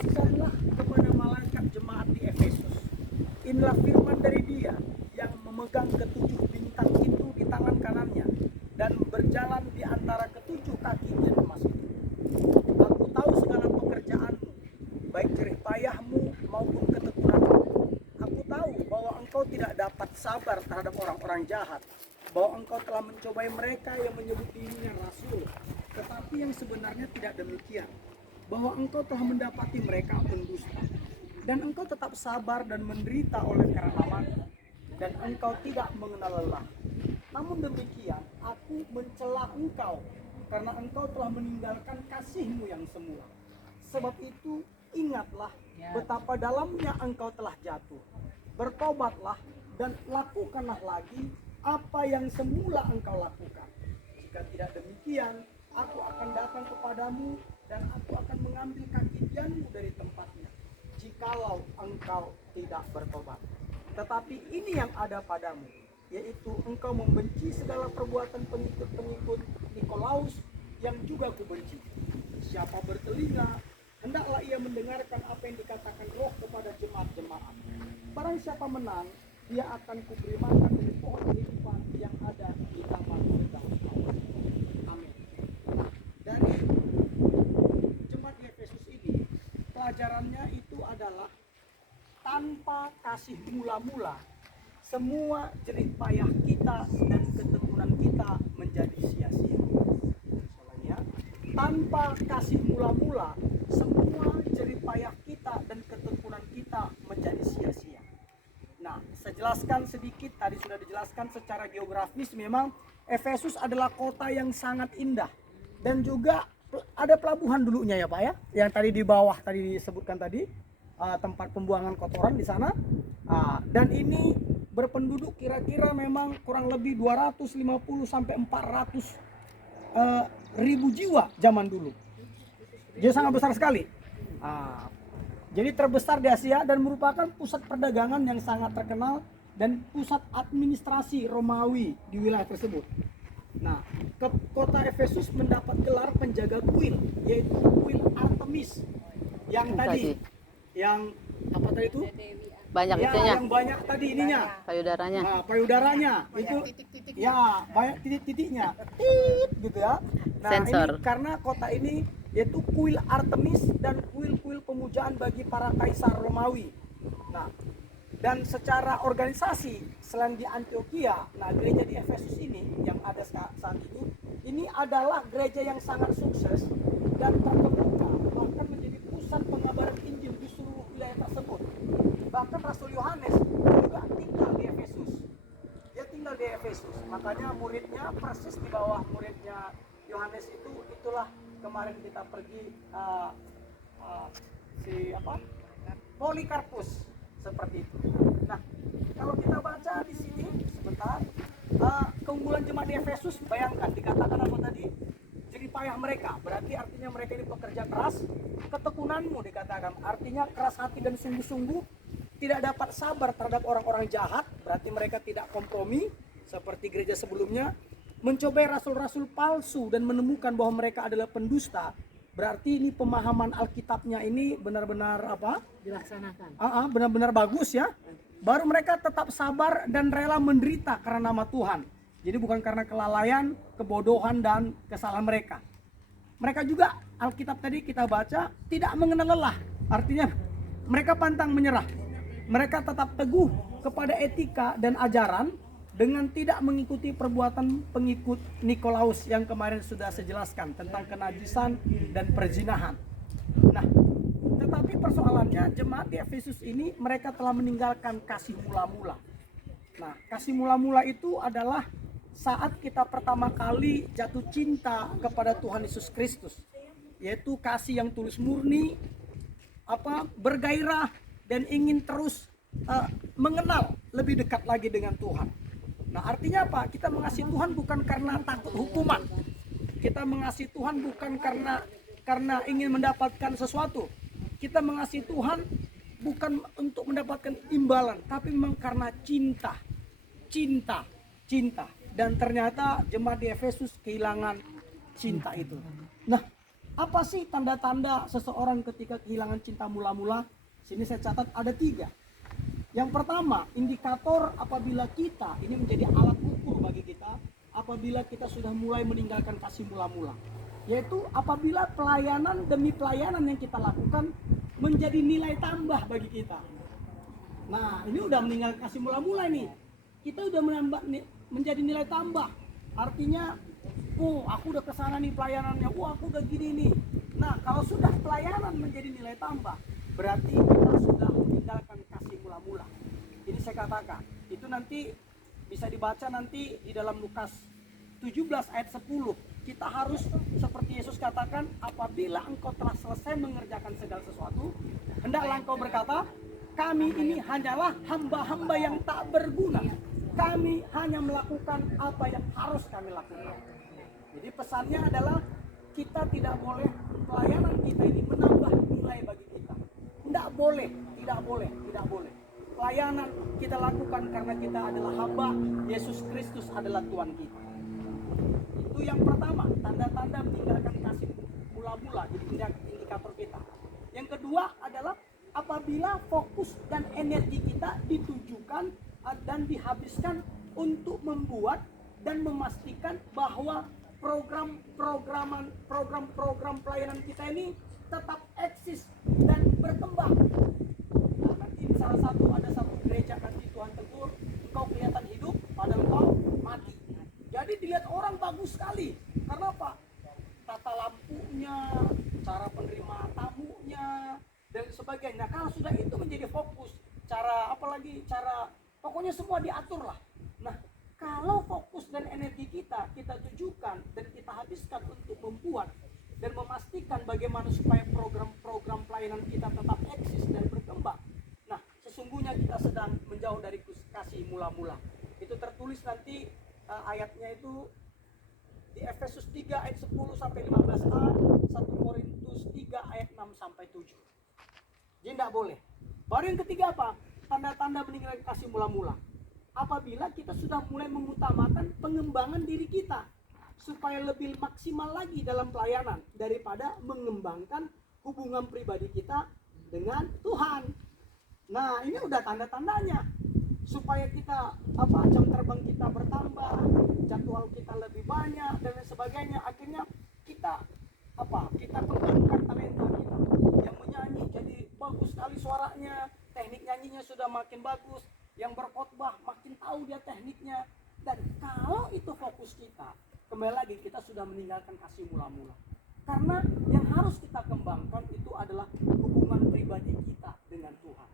tuliskanlah kepada malaikat jemaat di Efesus, inilah firman dari Dia yang memegang ketujuh bintang itu di tangan kanannya dan berjalan di antara ketujuh kaki yang emas itu. Aku tahu segala pekerjaanmu, baik jerih payahmu maupun ketekunanmu. Aku tahu bahwa engkau tidak dapat sabar terhadap orang-orang jahat, bahwa engkau telah mencobai mereka yang menyebut dirinya rasul, tetapi yang sebenarnya tidak demikian, bahwa engkau telah mendapati mereka pendusta, dan engkau tetap sabar dan menderita oleh karena namaku, dan engkau tidak mengenal lelah. Namun demikian, aku mencela engkau, karena engkau telah meninggalkan kasihmu yang semula. Sebab itu, ingatlah betapa dalamnya engkau telah jatuh. Bertobatlah dan lakukanlah lagi apa yang semula engkau lakukan. Jika tidak demikian, aku akan datang kepadamu dan aku akan mengambil kaki tianmu dari tempatnya, jikalau engkau tidak bertobat. Tetapi ini yang ada padamu, yaitu engkau membenci segala perbuatan pengikut-pengikut Nikolaus yang juga kubenci. Siapa bertelinga, hendaklah ia mendengarkan apa yang dikatakan Roh kepada jemaat-jemaat. Barang siapa menang, dia akan kuberi makan dari pohon kehidupan yang ada di taman Firdaus. Amin. Nah, dari jemaat di Efesus ini, pelajarannya itu adalah tanpa kasih mula-mula, semua jerih payah kita dan ketekunan kita menjadi sia-sia. Soalnya, tanpa kasih mula-mula, semua jerih payah kita dan ketekunan kita menjadi sia-sia. Nah, saya jelaskan sedikit, tadi sudah dijelaskan secara geografis, memang Efesus adalah kota yang sangat indah. Dan juga ada pelabuhan dulunya ya Pak ya, yang tadi di bawah tadi disebutkan tadi, tempat pembuangan kotoran di sana. Dan ini berpenduduk kira-kira memang kurang lebih 250 sampai 400 ribu jiwa zaman dulu. Jadi sangat besar sekali. Jadi terbesar di Asia dan merupakan pusat perdagangan yang sangat terkenal dan pusat administrasi Romawi di wilayah tersebut. Nah, kota Efesus mendapat gelar penjaga kuil, yaitu kuil Artemis yang tadi, yang apa tadi itu? Banyak ya, itunya. yang banyak tadi ininya. Payudaranya. Nah, payudaranya itu ya banyak titik-titiknya. Gitu ya. Nah, Sensor. ini karena kota ini yaitu kuil Artemis dan kuil-kuil pemujaan bagi para kaisar Romawi. Nah, dan secara organisasi selain di Antioquia, nah gereja di Efesus ini yang ada saat ini adalah gereja yang sangat sukses dan terkemuka, bahkan menjadi pusat pengabaran Injil di seluruh wilayah tersebut. Bahkan Rasul Yohanes juga tinggal di Efesus. Dia tinggal di Efesus, makanya muridnya persis di bawah muridnya Yohanes itulah kemarin kita pergi Polikarpus seperti itu. Nah, kalau kita baca di sini sebentar, keunggulan jemaat di Efesus, bayangkan dikatakan apa tadi? Jerih payah mereka, berarti artinya mereka ini pekerja keras. Ketekunanmu dikatakan, artinya keras hati dan sungguh-sungguh, tidak dapat sabar terhadap orang-orang jahat, berarti mereka tidak kompromi seperti gereja sebelumnya. Mencobai rasul-rasul palsu dan menemukan bahwa mereka adalah pendusta, berarti ini pemahaman Alkitabnya ini benar-benar apa? Dilaksanakan. Benar-benar bagus ya. Baru mereka tetap sabar dan rela menderita karena nama Tuhan. Jadi bukan karena kelalaian, kebodohan dan kesalahan mereka. Mereka juga Alkitab tadi kita baca tidak mengenal lelah. Artinya mereka pantang menyerah. Mereka tetap teguh kepada etika dan ajaran dengan tidak mengikuti perbuatan pengikut Nikolaus yang kemarin sudah saya jelaskan tentang kenajisan dan perzinahan. Nah, tetapi persoalannya jemaat di Efesus ini mereka telah meninggalkan kasih mula-mula. Nah, kasih mula-mula itu adalah saat kita pertama kali jatuh cinta kepada Tuhan Yesus Kristus, yaitu kasih yang tulus murni, bergairah dan ingin terus mengenal lebih dekat lagi dengan Tuhan. Nah, artinya apa? Kita mengasihi Tuhan bukan karena takut hukuman. Kita mengasihi Tuhan bukan karena ingin mendapatkan sesuatu. Kita mengasihi Tuhan bukan untuk mendapatkan imbalan, tapi memang karena cinta. Dan ternyata jemaat di Efesus kehilangan cinta itu. Nah, Apa sih tanda-tanda seseorang ketika kehilangan cinta mula-mula? Sini saya catat ada 3. Yang pertama, indikator apabila kita, ini menjadi alat ukur bagi kita, apabila kita sudah mulai meninggalkan kasih mula-mula, yaitu apabila pelayanan demi pelayanan yang kita lakukan menjadi nilai tambah bagi kita. Nah, ini udah meninggalkan kasih mula-mula nih. Kita udah menjadi nilai tambah. Artinya, oh aku udah kesana nih pelayanannya, oh aku udah gini nih. Nah, kalau sudah pelayanan menjadi nilai tambah, berarti kita sudah meninggalkan kasih mula-mula. Ini saya katakan, itu nanti bisa dibaca nanti di dalam Lukas 17 ayat 10. Kita harus seperti Yesus katakan, apabila engkau telah selesai mengerjakan segala sesuatu, hendaklah engkau berkata, kami ini hanyalah hamba-hamba yang tak berguna. Kami hanya melakukan apa yang harus kami lakukan. Jadi pesannya adalah kita tidak boleh pelayanan kita ini menambah nilai bagi kita. Tidak boleh. Pelayanan kita lakukan karena kita adalah hamba, Yesus Kristus adalah Tuhan kita. Itu yang pertama, tanda-tanda meninggalkan kasih mula-mula, jadi indikator kita. Yang kedua adalah apabila fokus dan energi kita ditujukan dan dihabiskan untuk membuat dan memastikan bahwa program pelayanan kita ini tetap eksis dan berkembang. Nah, nanti salah satu ada satu gereja nanti Tuhan tegur, engkau kelihatan hidup padahal engkau mati. Jadi dilihat orang bagus sekali. Karena apa? Tata lampunya, cara penerima tamunya dan sebagainya. Kalau sudah itu menjadi fokus, pokoknya semua diatur lah. Nah, kalau fokus dan energi kita tujukan dan kita habiskan untuk membuat dan memastikan bagaimana supaya program-program pelayanan kita tetap eksis dan berkembang. Nah, sesungguhnya kita sedang menjauh dari kasih mula-mula. Itu tertulis nanti ayatnya itu di Efesus 3 ayat 10 sampai 15a, 1 Korintus 3 ayat 6 sampai 7. Jadi tidak boleh. Baru yang ketiga apa? Tanda-tanda meninggalkan kasih mula-mula. Apabila kita sudah mulai mengutamakan pengembangan diri kita supaya lebih maksimal lagi dalam pelayanan daripada mengembangkan hubungan pribadi kita dengan Tuhan. Nah, ini udah tanda-tandanya supaya kita jam terbang kita bertambah, jadwal kita lebih banyak dan lain sebagainya. Akhirnya kita kembangkan talenta kita. Yang menyanyi jadi bagus sekali suaranya, teknik nyanyinya sudah makin bagus, yang berkhotbah makin tahu dia tekniknya. Dan kalau itu fokus kita, kembali lagi kita sudah meninggalkan kasih mula-mula. Karena yang harus kita kembangkan itu adalah hubungan pribadi kita dengan Tuhan.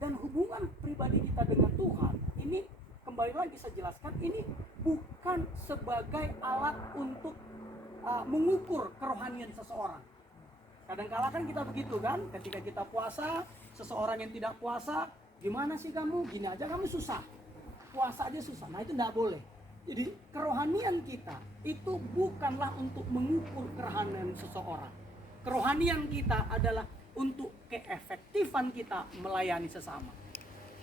Dan hubungan pribadi kita dengan Tuhan ini, kembali lagi saya jelaskan, ini bukan sebagai alat untuk mengukur kerohanian seseorang. Kadang-kala kan kita begitu kan, ketika kita puasa, seseorang yang tidak puasa, gimana sih kamu? Gini aja kamu susah. Puasa aja susah. Nah, itu tidak boleh. Jadi kerohanian kita itu bukanlah untuk mengukur kerohanian seseorang. Kerohanian kita adalah untuk keefektifan kita melayani sesama.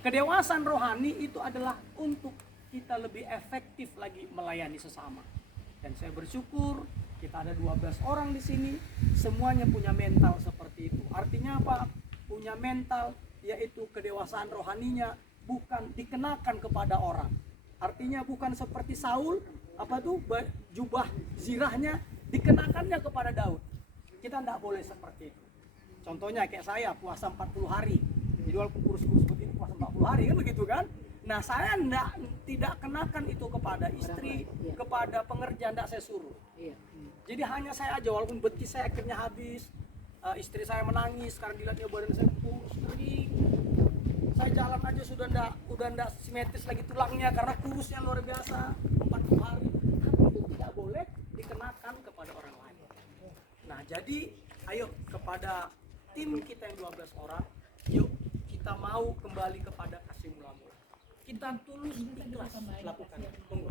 Kedewasaan rohani itu adalah untuk kita lebih efektif lagi melayani sesama. Dan saya bersyukur kita ada 12 orang di sini, semuanya punya mental seperti itu. Artinya apa? Punya mental, yaitu kedewasaan rohaninya bukan dikenakan kepada orang. Artinya bukan seperti Saul, jubah zirahnya dikenakannya kepada Daud. Kita tidak boleh seperti itu. Contohnya kayak saya puasa 40 hari. Jadi walaupun kurus-kurus seperti itu puasa 40 hari kan begitu kan? Nah, saya tidak kenakan itu kepada istri, kepada pengerja, tidak saya suruh. Jadi hanya saya aja, walaupun betis saya akhirnya habis, istri saya menangis karena dilihatnya badan saya kurus kering. Saya jalan aja udah ndak simetris lagi tulangnya karena kurusnya luar biasa 40 hari. Tapi itu tidak boleh dikenakan kepada orang lain. Nah, jadi ayo kepada tim kita yang 12 orang, yuk kita mau kembali kepada kasih mula-mula. Kita tulus ikhlas lakukan. Tunggu.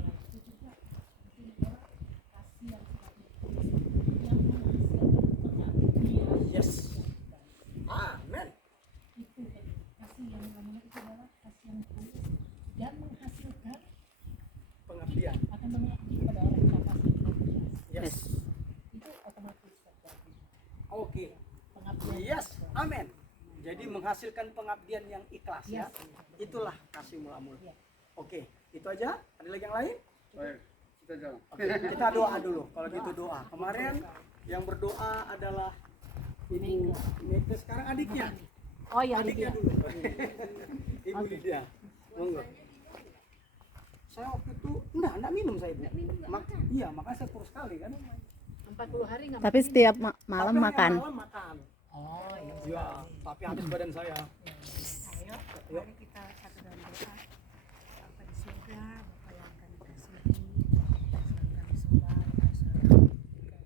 Yes. Amen. Itu kasih yang namanya itu adalah kasih yang tulus dan menghasilkan Pengabdian. akan mengabdi kepada orang yang kasih. Yes. Itu otomatis terjadi. Yes, amin. Jadi menghasilkan pengabdian yang ikhlas ya. Itulah kasih mula-mula. Oke, itu aja. Ada lagi yang lain? Baik, kita jalan. Oke, kita doa dulu. Kalau gitu doa. Kemarin yang berdoa adalah Ibu Mega, sekarang adiknya. Oh ya, Adiknya dulu. Ibu Lydia. Monggo. Saya waktu itu enggak minum saya Bu. Iya, makanya saya kurus sekali kan. 40 hari nggak Tapi setiap malam Tapi makan. Malam makan. Oh iya. Iya, tapi habis badan saya. Ayo, mari kita satu dalam doa. Bapa di surga, Bapa yang kami kasihi, yang kami sembah,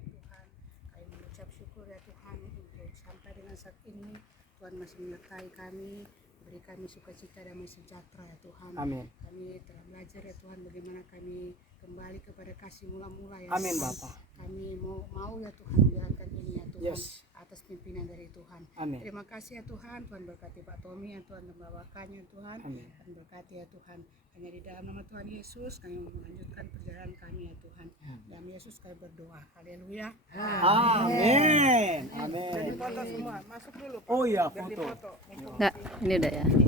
Tuhan, kami mengucap syukur ya Tuhan untuk sampai dengan saat ini Tuhan masih menyertai kami, beri kami sukacita damai sejahtera ya Tuhan. Amin. Kami telah belajar ya Tuhan bagaimana kami kembali kepada kasih mula-mula ya Amin, Tuhan. Bapak. Kami mau ya Tuhan menjalankan ini ya Tuhan, Yes. atas pimpinan dari Tuhan. Amin. Terima kasih ya Tuhan, Tuhan berkati Pak Tommy ya Tuhan membawakannya Tuhan. Amin. Dan berkati ya Tuhan. Hanya di dalam nama Tuhan Yesus kami melanjutkan perjalanan kami ya Tuhan. Dalam Yesus kami berdoa. Haleluya. Amin. Amin. Jadi foto semua, masuk dulu Pak. Oh iya, Biar foto. dipoto. Enggak, ini udah ya. Ini